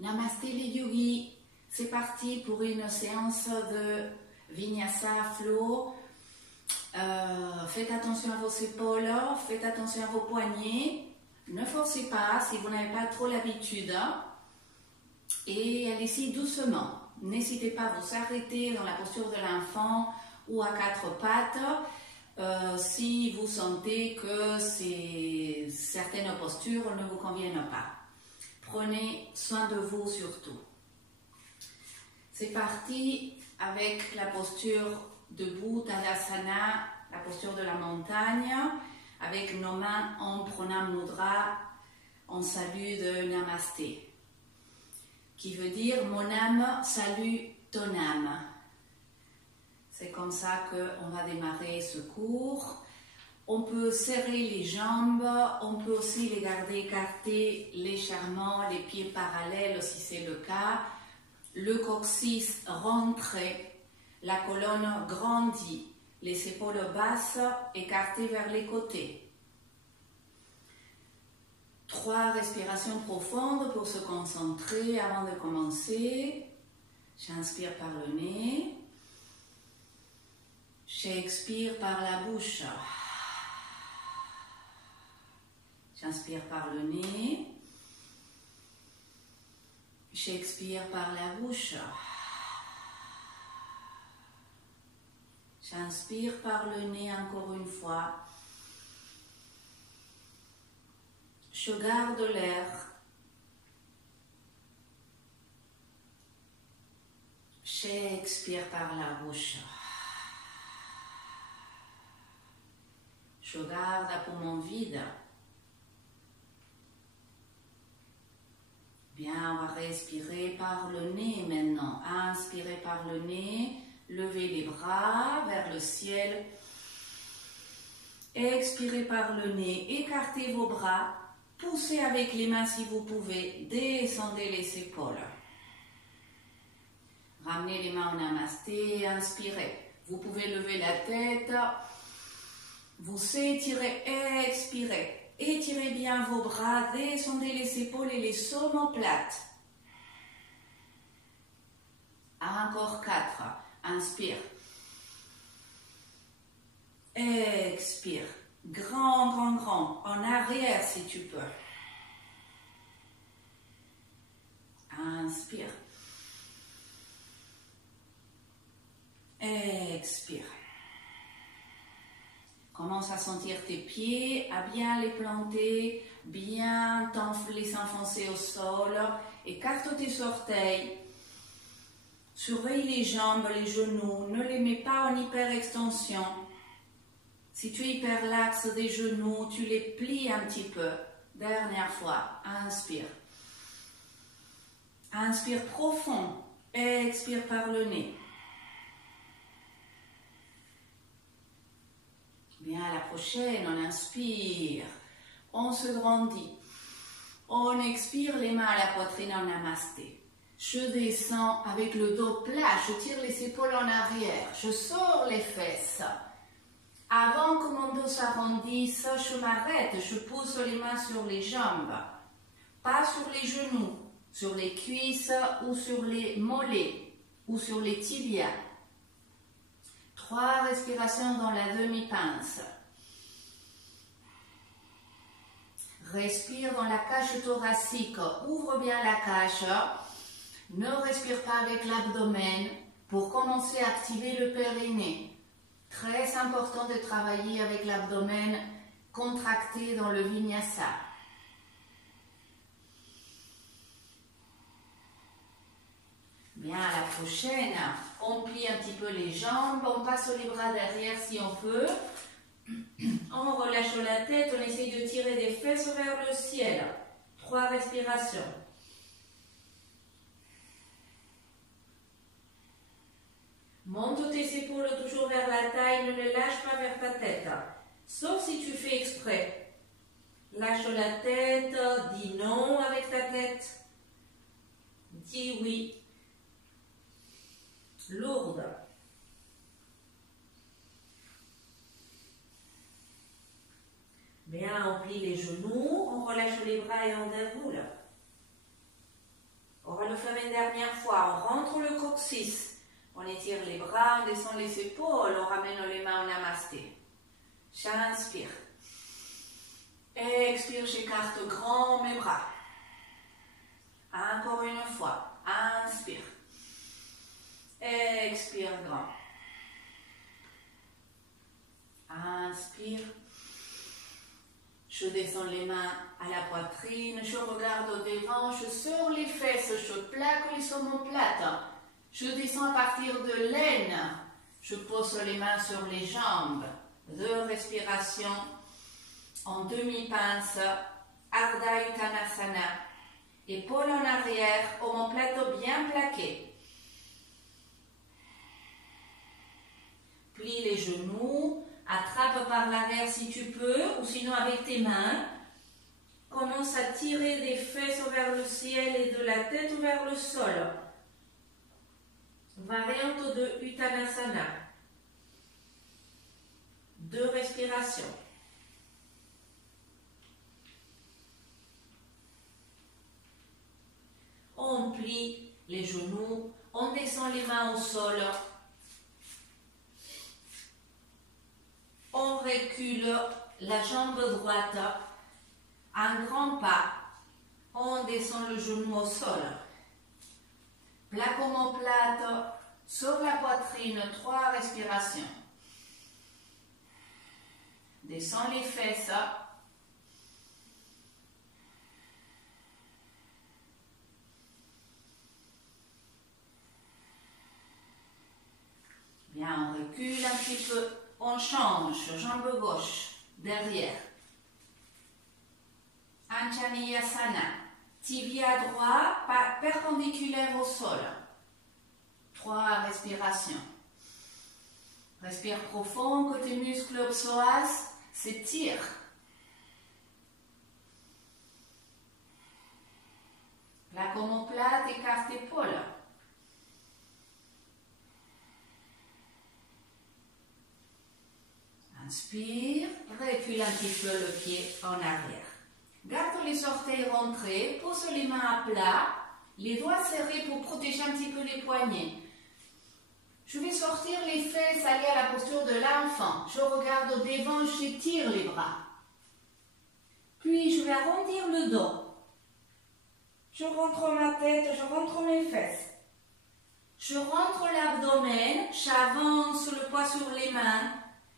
Namasté les yogis, c'est parti pour une séance de Vinyasa Flow. Faites attention à vos épaules, faites attention à vos poignets. Ne forcez pas si vous n'avez pas trop l'habitude. Et allez-y doucement. N'hésitez pas à vous arrêter dans la posture de l'enfant ou à quatre pattes si vous sentez que certaines postures ne vous conviennent pas. Prenez soin de vous surtout. C'est parti avec la posture debout, Tadasana, la posture de la montagne, avec nos mains en Pranam Mudra, en salut de Namasté, qui veut dire mon âme salue ton âme. C'est comme ça qu'on va démarrer ce cours. On peut serrer les jambes, on peut aussi les garder écartées légèrement, les pieds parallèles si c'est le cas. Le coccyx rentré, la colonne grandie, les épaules basses écartées vers les côtés. 3 respirations profondes pour se concentrer avant de commencer. J'inspire par le nez. J'expire par la bouche. J'inspire par le nez. J'expire par la bouche. J'inspire par le nez encore une fois. Je garde l'air. J'expire par la bouche. Je garde la poumon vide. Bien, on va respirer par le nez maintenant. Inspirez par le nez, levez les bras vers le ciel. Expirez par le nez, écartez vos bras, poussez avec les mains si vous pouvez, descendez les épaules. Ramenez les mains en namasté, inspirez. Vous pouvez lever la tête, vous étirez, expirez. Étirez bien vos bras, descendez les épaules et les omoplates. Encore 4. Inspire. Expire. Grand, grand, grand. En arrière si tu peux. Inspire. Expire. Commence à sentir tes pieds, à bien les planter, bien les enfoncer au sol. Écarte tes orteils. Surveille les jambes, les genoux. Ne les mets pas en hyperextension. Si tu es hyperlaxe des genoux, tu les plies un petit peu. Dernière fois. Inspire. Inspire profond. Expire par le nez. Bien, la prochaine, on inspire, on se grandit, on expire les mains à la poitrine en namasté. Je descends avec le dos plat, je tire les épaules en arrière, je sors les fesses. Avant que mon dos s'arrondisse, je m'arrête, je pousse les mains sur les jambes, pas sur les genoux, sur les cuisses ou sur les mollets ou sur les tibias. 3 respirations dans la demi-pince. Respire dans la cage thoracique. Ouvre bien la cage. Ne respire pas avec l'abdomen pour commencer à activer le périnée. Très important de travailler avec l'abdomen contracté dans le Vinyasa. Bien, à la prochaine, on plie un petit peu les jambes, on passe les bras derrière si on peut. On relâche la tête, on essaye de tirer des fesses vers le ciel. 3 respirations. Monte tes épaules toujours vers la taille, ne les lâche pas vers ta tête. Sauf si tu fais exprès. Lâche la tête, dis non avec ta tête. Dis oui. Lourde. Bien, on plie les genoux, on relâche les bras et on déroule. On va le faire une dernière fois. On rentre le coccyx. On étire les bras, on descend les épaules, on ramène les mains au namasté. J'inspire. Expire, j'écarte grand mes bras. Encore une fois. Inspire. Expire grand. Inspire. Je descends les mains à la poitrine, je regarde au devant, je serre les fesses, je plaque les omoplates. Je descends à partir de l'aine. Je pose les mains sur les jambes. 2 respirations en demi-pince. Ardha Uttanasana. Épaules en arrière, omoplate bien plaqué. Plie les genoux. Attrape par l'arrière si tu peux, ou sinon avec tes mains. Commence à tirer des fesses vers le ciel et de la tête vers le sol. Variante de Uttanasana. 2 respirations. On plie les genoux, on descend les mains au sol. On recule la jambe droite. Un grand pas. On descend le genou au sol. Plaque omoplate sur la poitrine, 3 respirations. Descends les fesses. Bien, on recule un petit peu. On change, jambe gauche, derrière. Anjaneyasana. Tibia droit, perpendiculaire au sol. 3 respirations. Respire profond, côté muscle psoas, s'étire. Plaque omoplate, écarte épaule. Inspire, recule un petit peu le pied en arrière. Garde les orteils rentrés, pose les mains à plat, les doigts serrés pour protéger un petit peu les poignets. Je vais sortir les fesses, aller à la posture de l'enfant. Je regarde au devant, j'étire les bras. Puis je vais arrondir le dos. Je rentre ma tête, je rentre mes fesses. Je rentre l'abdomen, j'avance le poids sur les mains.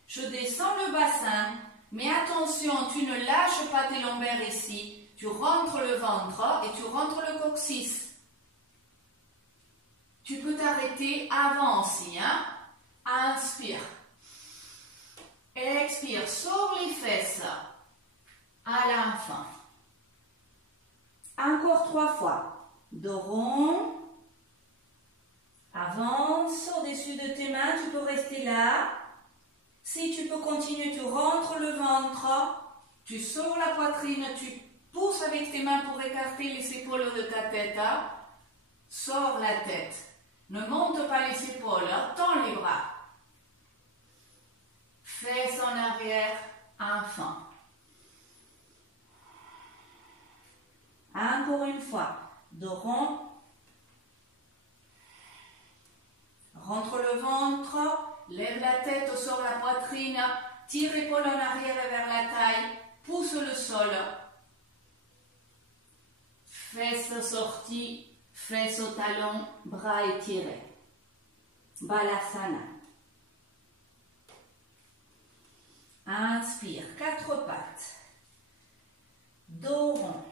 Je descends le bassin, mais attention, tu ne lâches pas tes lombaires ici. Tu rentres le ventre et tu rentres le coccyx. Tu peux t'arrêter avant aussi. Hein? Inspire. Expire, sors les fesses à l'enfant. Encore 3 fois. Dos rond. Avance au-dessus de tes mains, tu peux rester là. Si tu peux continuer, tu rentres le ventre, tu sors la poitrine, tu pousses avec tes mains pour écarter les épaules de ta tête. Sors la tête. Ne monte pas les épaules, tends les bras. Fesses en arrière, enfant. Encore une fois, dos rond. Rentre le ventre. Lève la tête, sort la poitrine, tire l'épaule en arrière et vers la taille, pousse le sol. Fesses sorties, fesses au talon, bras étirés. Balasana. Inspire, 4 pattes. Dos rond.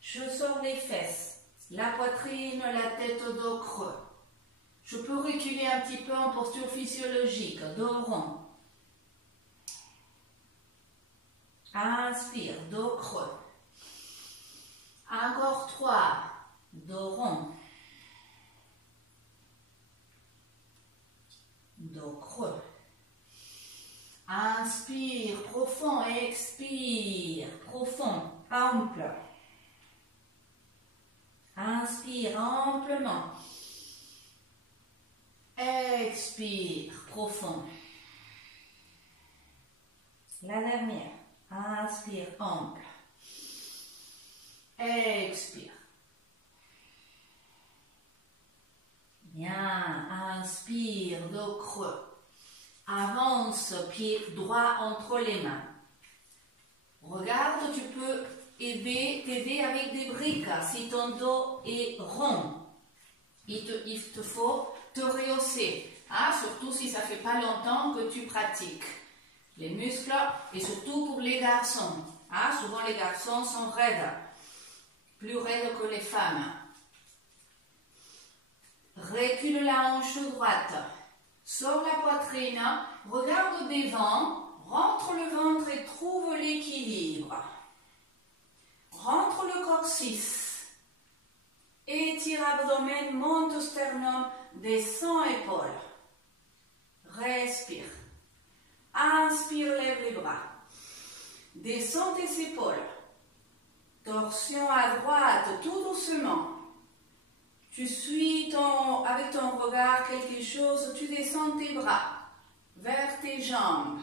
Je sors les fesses, la poitrine, la tête au dos creux. Je peux reculer un petit peu en posture physiologique, dos rond. Inspire, dos creux. Encore 3, dos rond. Dos creux. Inspire, profond, expire, profond, ample. Inspire amplement. Expire, profond. La dernière. Inspire, ample. Expire. Bien, inspire, dos creux. Avance, pied droit entre les mains. Regarde, tu peux t'aider avec des briques si ton dos est rond. Il te faut te rehausser, hein, surtout si ça fait pas longtemps que tu pratiques. Les muscles, et surtout pour les garçons. Hein, souvent les garçons sont raides, plus raides que les femmes. Recule la hanche droite, sors la poitrine, regarde devant, rentre le ventre et trouve l'équilibre. Rentre le coccyx, étire abdomen, monte sternum, descend épaule. Respire. Inspire, lève les bras. Descends tes épaules. Torsion à droite, tout doucement. Tu suis avec ton regard quelque chose, tu descends tes bras vers tes jambes.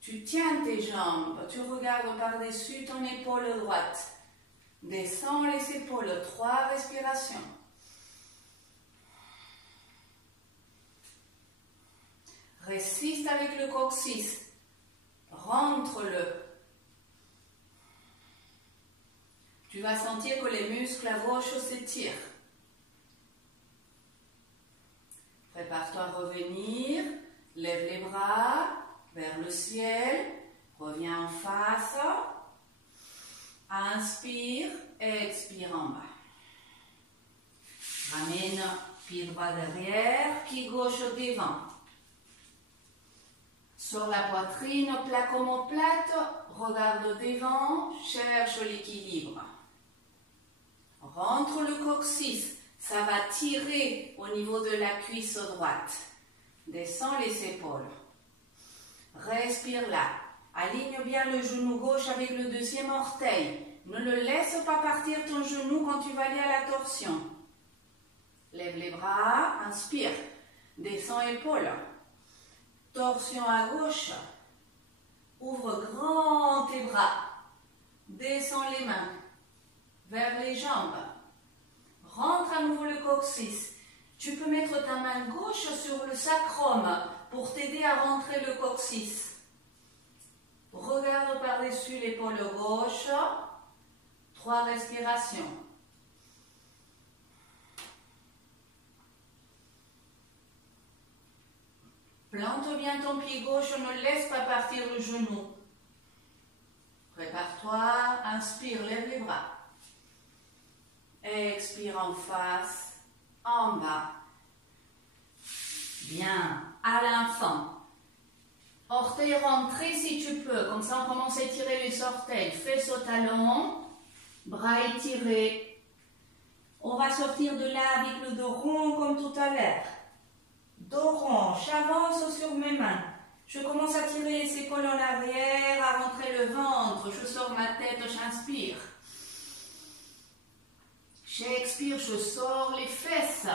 Tu tiens tes jambes, tu regardes par-dessus ton épaule droite. Descends les épaules, 3 respirations. Résiste avec le coccyx. Rentre-le. Tu vas sentir que les muscles à gauche s'étirent. Prépare-toi à revenir. Lève les bras vers le ciel. Reviens en face. Inspire. Expire en bas. Ramène pied droit derrière, pied gauche devant. Sur la poitrine, plat comme omoplate, regarde devant, cherche l'équilibre. Rentre le coccyx, ça va tirer au niveau de la cuisse droite. Descends les épaules. Respire là. Aligne bien le genou gauche avec le deuxième orteil. Ne le laisse pas partir ton genou quand tu vas aller à la torsion. Lève les bras, inspire. Descends épaules. Torsion à gauche. Ouvre grand tes bras. Descends les mains vers les jambes. Rentre à nouveau le coccyx. Tu peux mettre ta main gauche sur le sacrum pour t'aider à rentrer le coccyx. Regarde par-dessus l'épaule gauche. 3 respirations. Plante bien ton pied gauche, ne laisse pas partir le genou. Prépare-toi, inspire, lève les bras. Expire en face, en bas. Bien, à l'enfant. Orteil rentré si tu peux, comme ça on commence à étirer les orteils. Fesses au talon, bras étirés. On va sortir de là avec le dos rond comme tout à l'heure. Dos rond, j'avance sur mes mains. Je commence à tirer les épaules en arrière, à rentrer le ventre. Je sors ma tête, j'inspire. J'expire, je sors les fesses.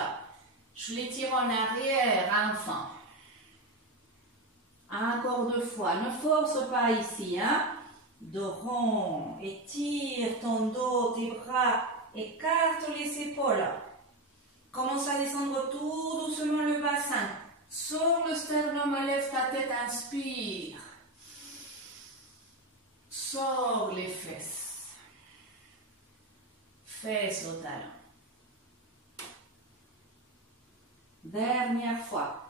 Je les tire en arrière, enfant. Encore 2 fois. Ne force pas ici, hein. Dos rond, étire ton dos, tes bras, écarte les épaules. Commence à descendre tout doucement le bassin. Sors le sternum, lève ta tête, inspire. Sors les fesses. Fesses au talon. Dernière fois.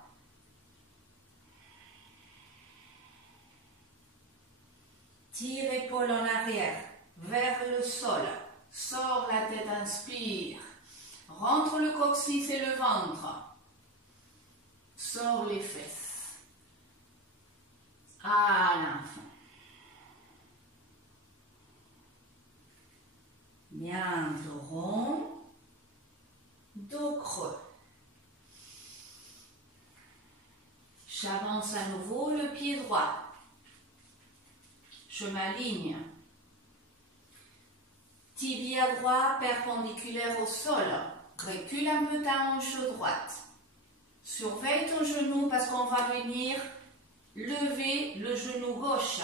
Tire épaule en arrière, vers le sol. Sors la tête, inspire. Rentre le coccyx et le ventre. Sors les fesses. À l'enfant. Bien, dos rond. Dos creux. J'avance à nouveau le pied droit. Je m'aligne. Tibia droit perpendiculaire au sol. Recule un peu ta hanche droite. Surveille ton genou parce qu'on va venir lever le genou gauche.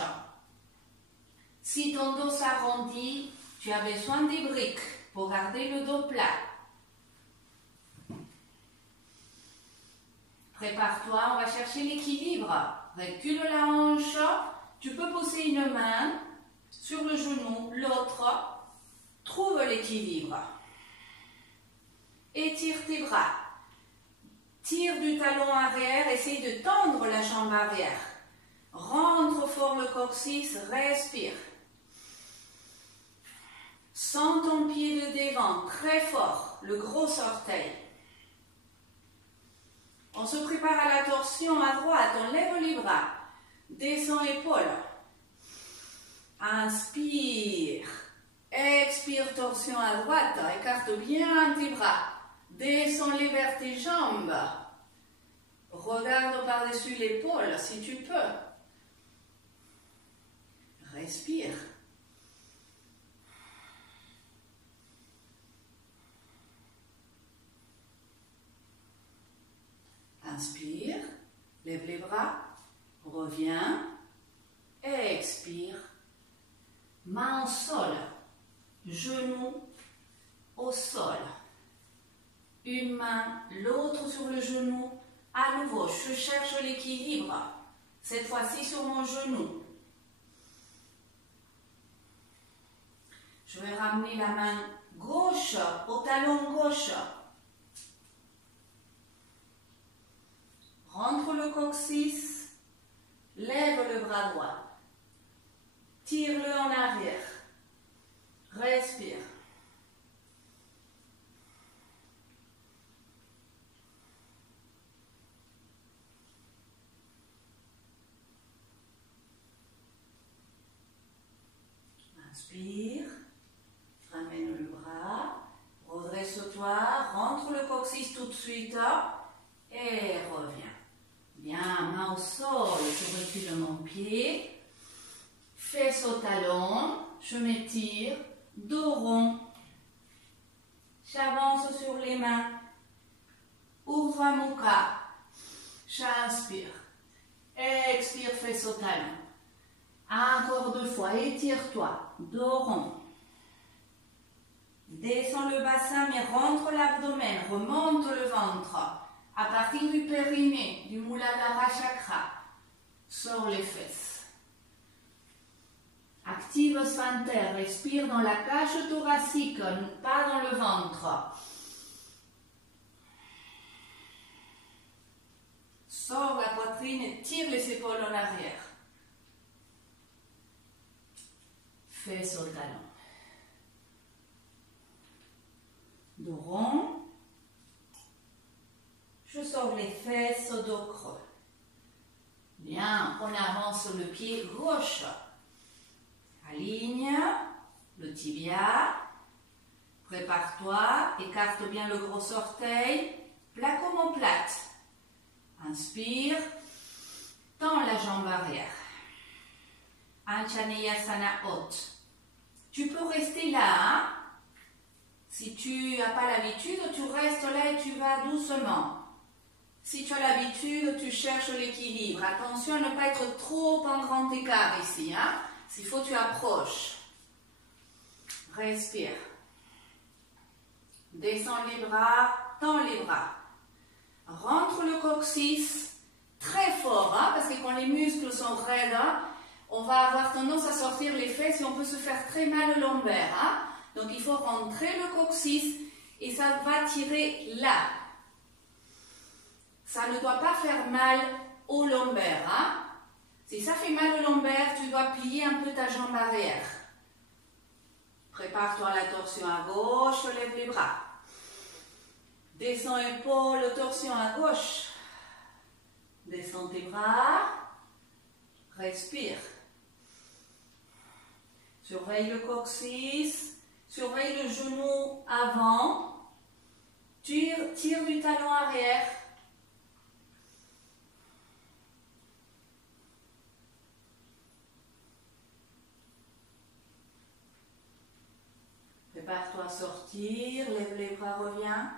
Si ton dos s'arrondit, Tu as besoin des briques pour garder le dos plat. Prépare-toi, on va chercher l'équilibre. Recule la hanche. Tu peux poser une main sur le genou, l'autre. Trouve l'équilibre. Étire tes bras. Tire du talon arrière, essaye de tendre la jambe arrière. Rentre fort le coccyx, respire. Sens ton pied de devant, très fort, le gros orteil. On se prépare à la torsion à droite, on lève les bras. Descends épaules. Inspire. Expire, torsion à droite, écarte bien tes bras. Descends-les vers tes jambes. Regarde par-dessus l'épaule si tu peux. Respire. Inspire, lève les bras, reviens, expire. Main au sol, genou au sol. Une main, l'autre sur le genou. À nouveau, je cherche l'équilibre. Cette fois-ci sur mon genou. Je vais ramener la main gauche au talon gauche. Rentre le coccyx. Lève le bras droit. Tire-le en arrière. Respire. Inspire, ramène le bras, redresse-toi, rentre le coccyx tout de suite et reviens. Bien, main au sol, je recule mon pied, fesse au talon, je m'étire, dos rond, j'avance sur les mains, Urdhva Mukha, j'inspire, expire, fesse au talon. Encore 2 fois, étire-toi, dos rond. Descends le bassin, mais rentre l'abdomen, remonte le ventre. À partir du périnée, du Muladhara Chakra, sors les fesses. Active le sphincter, respire dans la cage thoracique, pas dans le ventre. Sors la poitrine et tire les épaules en arrière. Fesses au talon. Dos rond. Je sors les fesses au dos creux. Bien, on avance le pied gauche. Aligne le tibia. Prépare-toi. Écarte bien le gros orteil. Plat comme omoplate. Inspire. Tends la jambe arrière. Anjaneyasana haute. Tu peux rester là. Hein? Si tu n'as pas l'habitude, tu restes là et tu vas doucement. Si tu as l'habitude, tu cherches l'équilibre. Attention à ne pas être trop en grand écart ici. Hein? S'il faut, tu approches. Respire. Descends les bras, tends les bras. Rentre le coccyx très fort, hein? Parce que quand les muscles sont raides, hein, on va avoir tendance à sortir les fesses et on peut se faire très mal au lombaire. Hein? Donc il faut rentrer le coccyx et ça va tirer là. Ça ne doit pas faire mal au lombaire. Hein? Si ça fait mal au lombaire, tu dois plier un peu ta jambe arrière. Prépare-toi à la torsion à gauche, lève les bras. Descends épaules, torsion à gauche. Descends tes bras. Respire. Surveille le coccyx. Surveille le genou avant. Tire du talon arrière. Prépare-toi à sortir. Lève les bras, reviens.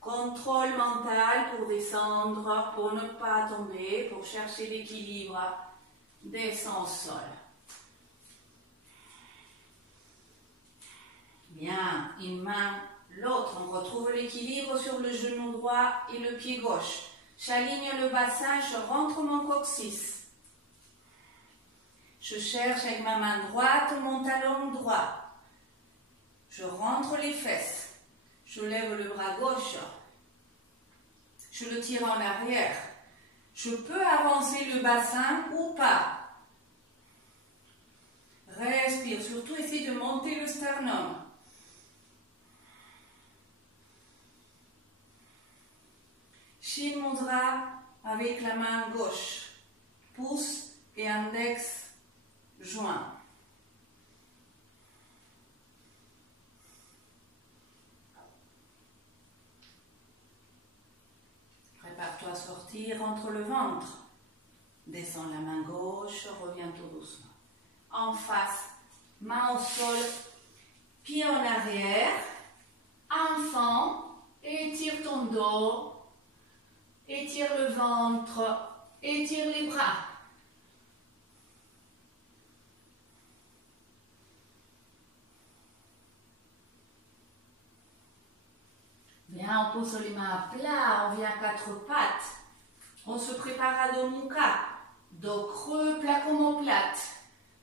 Contrôle mental pour descendre, pour ne pas tomber, pour chercher l'équilibre. Descends au sol. Bien, une main, l'autre. On retrouve l'équilibre sur le genou droit et le pied gauche. J'aligne le bassin, je rentre mon coccyx. Je cherche avec ma main droite mon talon droit. Je rentre les fesses. Je lève le bras gauche. Je le tire en arrière. Je peux avancer le bassin ou pas. Respire, surtout essaye de monter le sternum. Shin Mudra avec la main gauche. Pouce et index joints. Prépare-toi à sortir entre le ventre. Descends la main gauche, reviens tout doucement. En face, main au sol, pied en arrière. Enfant, étire ton dos, étire le ventre, étire les bras. Bien, on pose les mains à plat, on vient à quatre pattes. On se prépare à Adho Mukha. Dos creux, plat comme omoplate.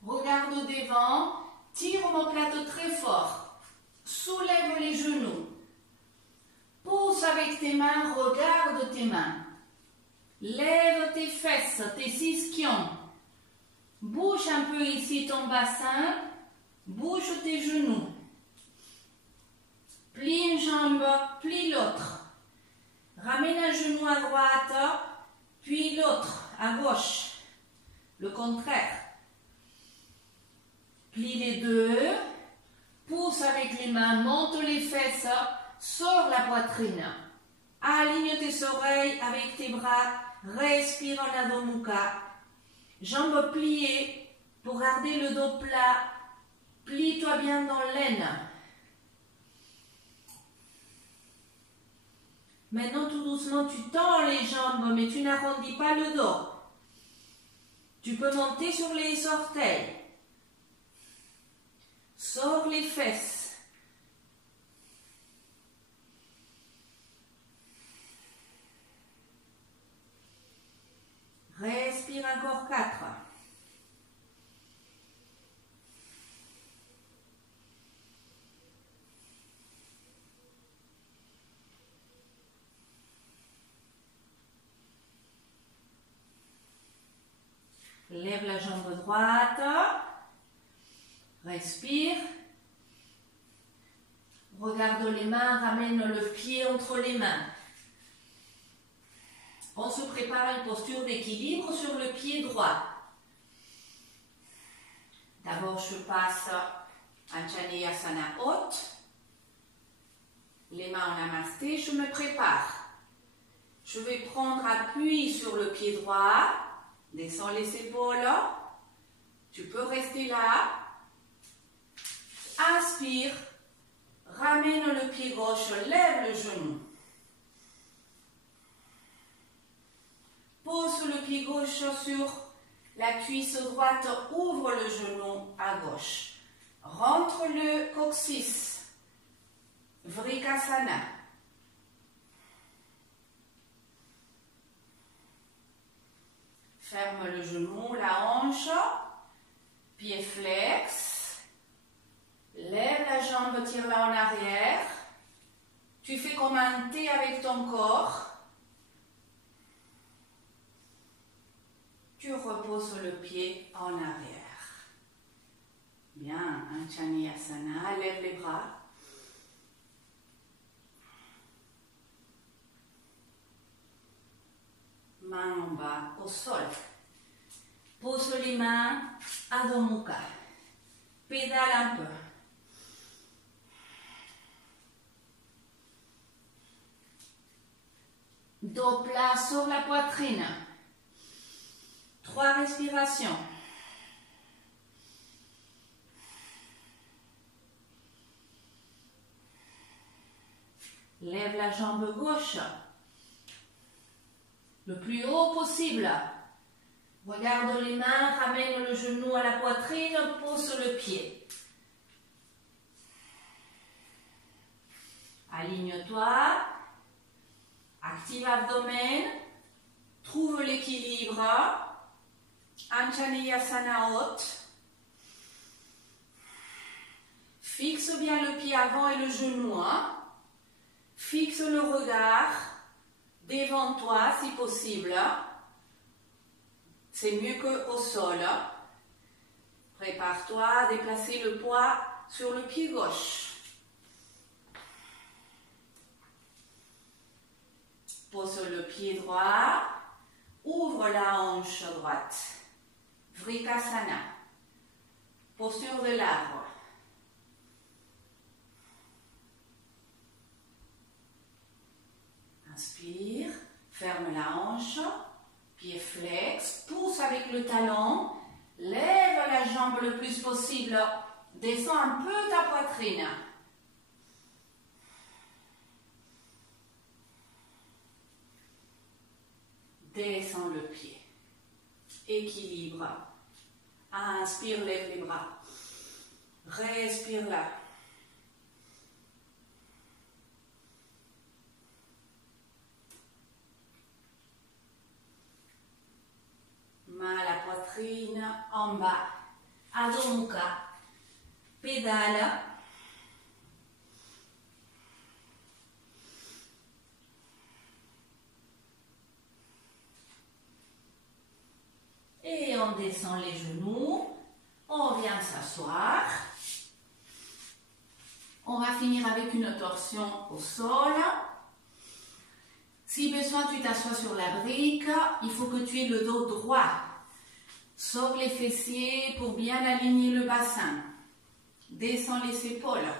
Regarde au devant, tire omoplate très fort. Soulève les genoux. Pousse avec tes mains, regarde tes mains. Lève tes fesses, tes ischions. Bouge un peu ici ton bassin. Bouge tes genoux. Plie une jambe, plie l'autre. Ramène un genou à droite, puis l'autre à gauche. Le contraire. Plie les deux. Pousse avec les mains, monte les fesses, sors la poitrine. Aligne tes oreilles avec tes bras. Respire en Adho Mukha. Jambes pliées pour garder le dos plat. Plie-toi bien dans l'aine. Maintenant, tout doucement, tu tends les jambes, mais tu n'arrondis pas le dos. Tu peux monter sur les orteils. Sors les fesses. Respire encore 4. Lève la jambe droite. Respire. Regarde les mains, ramène le pied entre les mains. On se prépare à une posture d'équilibre sur le pied droit. D'abord, je passe Anjaneyasana haute. Les mains en namasté, je me prépare. Je vais prendre appui sur le pied droit. Descends les épaules. Tu peux rester là. Inspire. Ramène le pied gauche, lève le genou. Pose le pied gauche sur la cuisse droite, ouvre le genou à gauche. Rentre le coccyx. Vrikasana. Ferme le genou, la hanche. Pied flex. Lève la jambe, tire-la en arrière. Tu fais comme un T avec ton corps. Tu reposes le pied en arrière. Bien, Anjaneyasana, lève les bras. Main en bas au sol. Pose les mains, Adho Mukha. Pédale un peu. Dos plat sur la poitrine. 3 respirations. Lève la jambe gauche. Le plus haut possible. Regarde les mains, ramène le genou à la poitrine, pose le pied. Aligne-toi. Active abdomen. Trouve l'équilibre. Anjaneyasana haute. Fixe bien le pied avant et le genou. Fixe le regard devant toi si possible. C'est mieux qu'au sol. Prépare-toi à déplacer le poids sur le pied gauche. Pose le pied droit. Ouvre la hanche droite. Vrikasana. Posture de l'arbre. Inspire. Ferme la hanche. Pied flex. Pousse avec le talon. Lève la jambe le plus possible. Descends un peu ta poitrine. Descends le pied. Équilibre. Inspire, lève les bras. Respire là. Main à la poitrine en bas. Adho Mukha. Pédale. Et on descend les genoux. On vient s'asseoir. On va finir avec une torsion au sol. Si besoin, tu t'assois sur la brique. Il faut que tu aies le dos droit. Sors les fessiers pour bien aligner le bassin. Descends les épaules.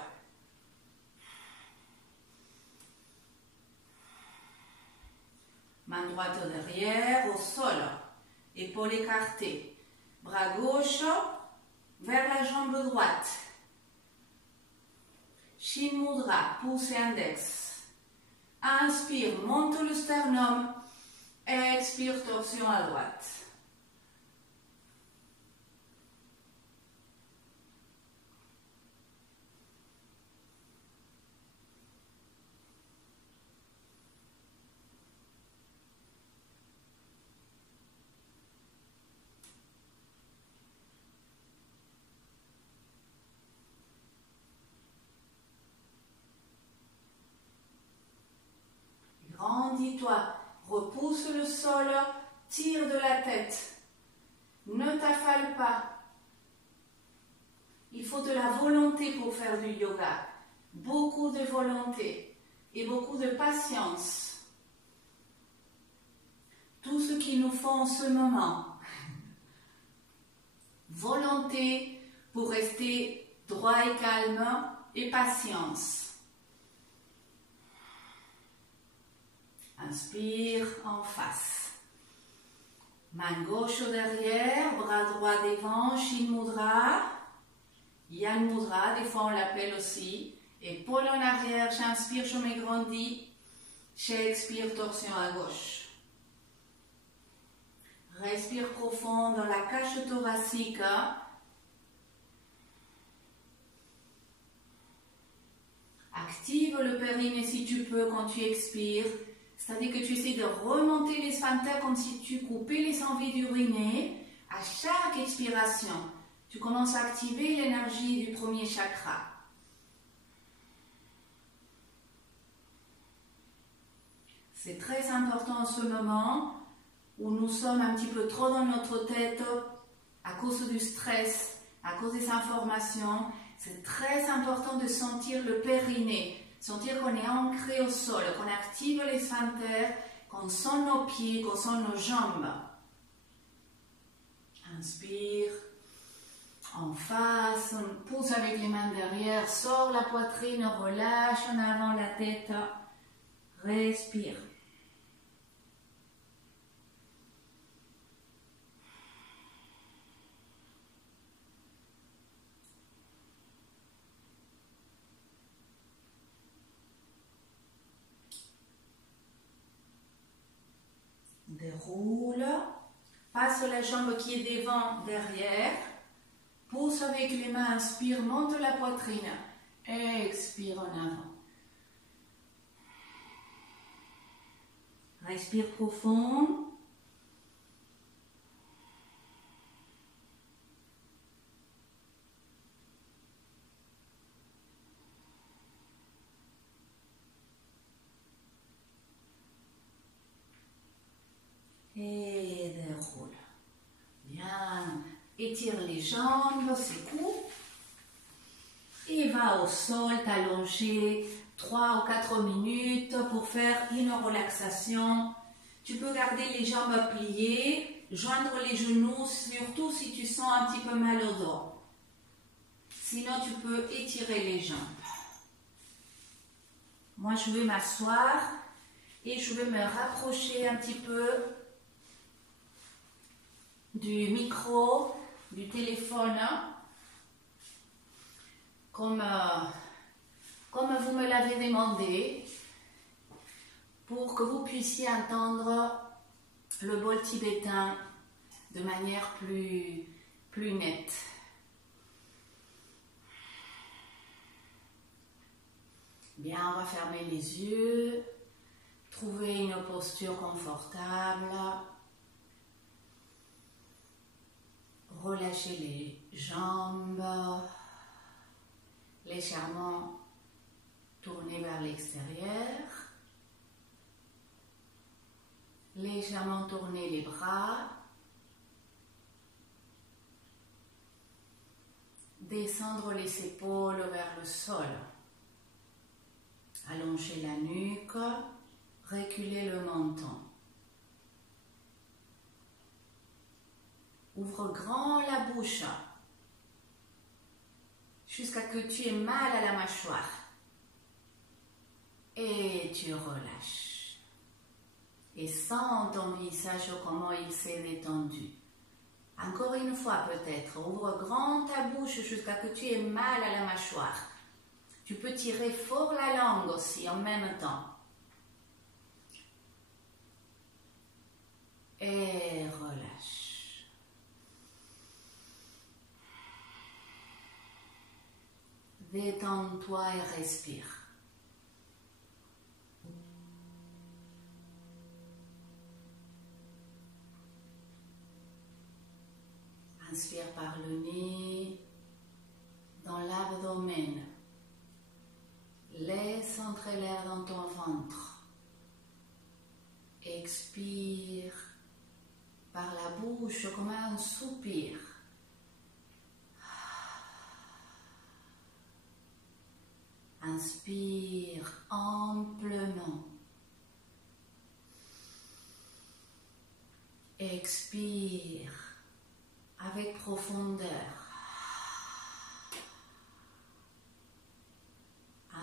Main droite derrière, au sol. Épaules écartées. Bras gauche vers la jambe droite. Shin Mudra, pouce et index. Inspire, monte le sternum. Expire, torsion à droite. Grandis-toi, repousse le sol, tire de la tête. Ne t'affale pas. Il faut de la volonté pour faire du yoga. Beaucoup de volonté et beaucoup de patience. Tout ce qu'il nous faut en ce moment. Volonté pour rester droit et calme et patience. Inspire en face. Main gauche derrière, bras droit devant, Shin Mudra. Yan Mudra, des fois on l'appelle aussi. Épaule en arrière, j'inspire, je me grandis. J'expire, torsion à gauche. Respire profond dans la cage thoracique. Active le périnée si tu peux quand tu expires. C'est-à-dire que tu essaies de remonter les sphincters comme si tu coupais les envies d'uriner. À chaque expiration, tu commences à activer l'énergie du premier chakra. C'est très important en ce moment où nous sommes un petit peu trop dans notre tête à cause du stress, à cause des informations. C'est très important de sentir le périnée. Sentir qu'on est ancré au sol, qu'on active les sphincters, qu'on sent nos pieds, qu'on sent nos jambes. Inspire. En face, on pousse avec les mains derrière, sors la poitrine, relâche en avant la tête. Respire. Déroule, passe la jambe qui est devant, derrière, pousse avec les mains, inspire, monte la poitrine, expire en avant. Respire profond. Et déroule. Bien. Étire les jambes, secoue. Et va au sol, t'allonger 3 ou 4 minutes pour faire une relaxation. Tu peux garder les jambes pliées, joindre les genoux, surtout si tu sens un petit peu mal au dos. Sinon, tu peux étirer les jambes. Moi, je vais m'asseoir et je vais me rapprocher un petit peu du micro, du téléphone, comme vous me l'avez demandé, pour que vous puissiez entendre le bol tibétain de manière plus nette. Bien, on va fermer les yeux, trouver une posture confortable, relâcher les jambes, légèrement tourner vers l'extérieur, légèrement tourner les bras, descendre les épaules vers le sol, allonger la nuque, reculer le menton. Ouvre grand la bouche jusqu'à que tu aies mal à la mâchoire. Et tu relâches. Et sens ton visage comment il s'est détendu. Encore une fois peut-être, ouvre grand ta bouche jusqu'à que tu aies mal à la mâchoire. Tu peux tirer fort la langue aussi en même temps. Et relâche. Détends-toi et respire. Inspire par le nez, dans l'abdomen. Laisse entrer l'air dans ton ventre. Expire par la bouche comme un soupir. Inspire amplement. Expire avec profondeur.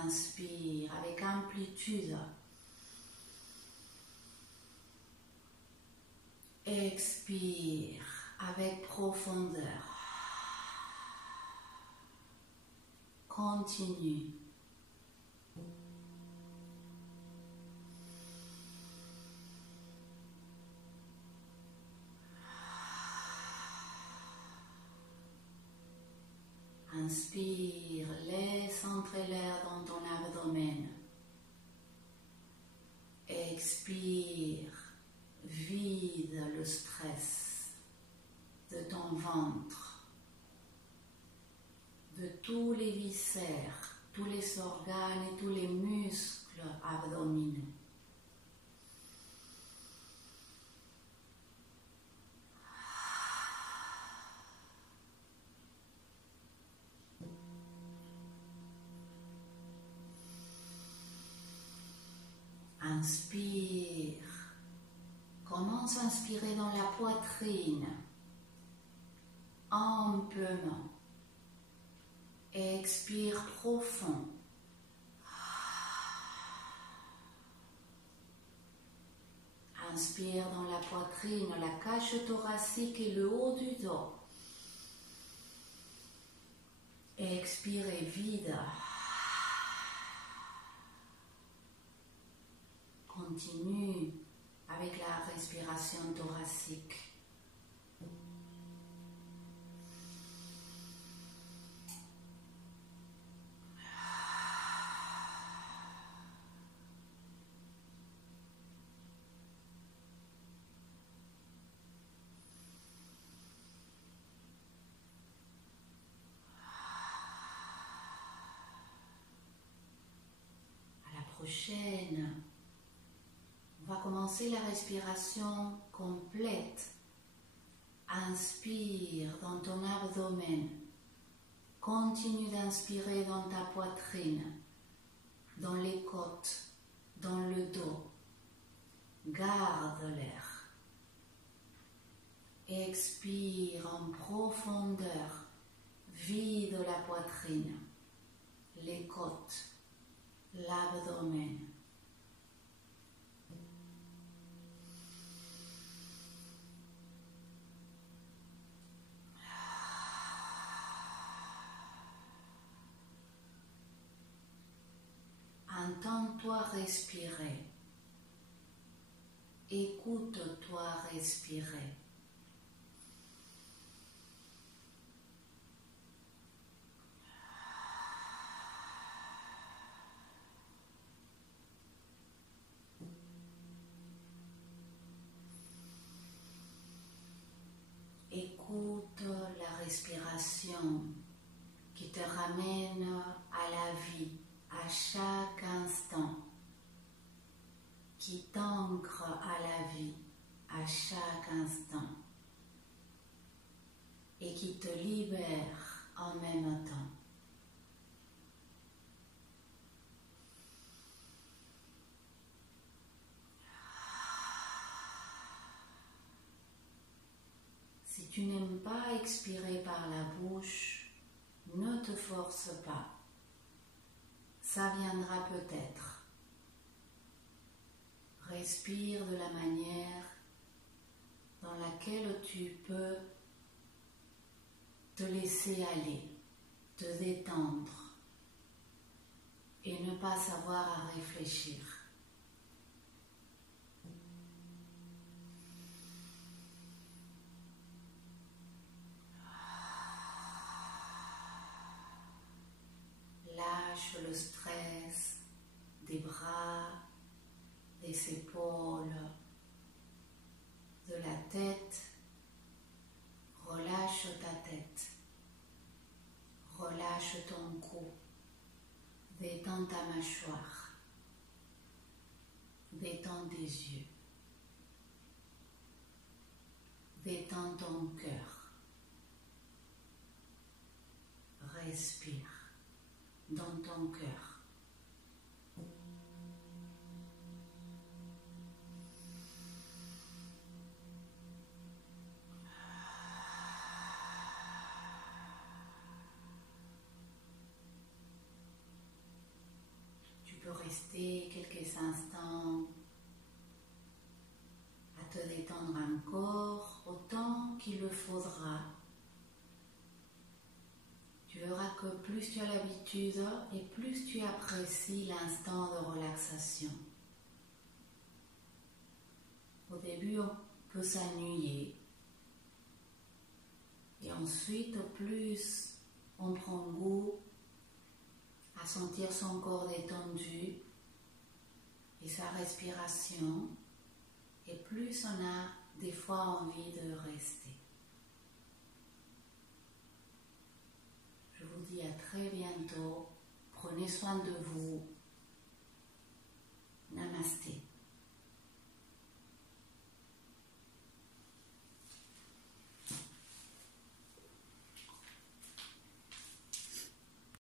Inspire avec amplitude. Expire avec profondeur. Continue. Inspire, laisse entrer l'air dans ton abdomen. Expire, vide le stress de ton ventre, de tous les viscères, tous les organes et tous les muscles abdominaux. Inspire. Commence à inspirer dans la poitrine, amplement. Expire profond. Inspire dans la poitrine, la cage thoracique et le haut du dos. Expire et vide. Continue avec la respiration thoracique. prochaine, on va commencer la respiration complète. Inspire dans ton abdomen. Continue d'inspirer dans ta poitrine, dans les côtes, dans le dos. Garde l'air. Expire en profondeur. Vide la poitrine, les côtes, l'abdomen. Entends-toi respirer. Écoute-toi respirer. Écoute la respiration qui te ramène à la vie à chaque instant, qui t'ancre à la vie à chaque instant et qui te libère en même temps. Si tu n'aimes pas expirer par la bouche, ne te force pas. Ça viendra peut-être. Respire de la manière dans laquelle tu peux te laisser aller, te détendre et ne pas savoir à réfléchir. Lâche le stress des bras, des épaules, de la tête. Relâche ta tête. Relâche ton cou. Détends ta mâchoire. Détends tes yeux. Détends ton cœur. Respire dans ton cœur. Tu peux rester quelques instants à te détendre encore autant qu'il le faudra. Tu verras que plus tu as l'habitude et plus tu apprécies l'instant de relaxation. Au début, on peut s'ennuyer. Et ensuite, plus on prend goût à sentir son corps détendu et sa respiration, et plus on a des fois envie de rester. Je vous dis à très bientôt. Prenez soin de vous. Namasté.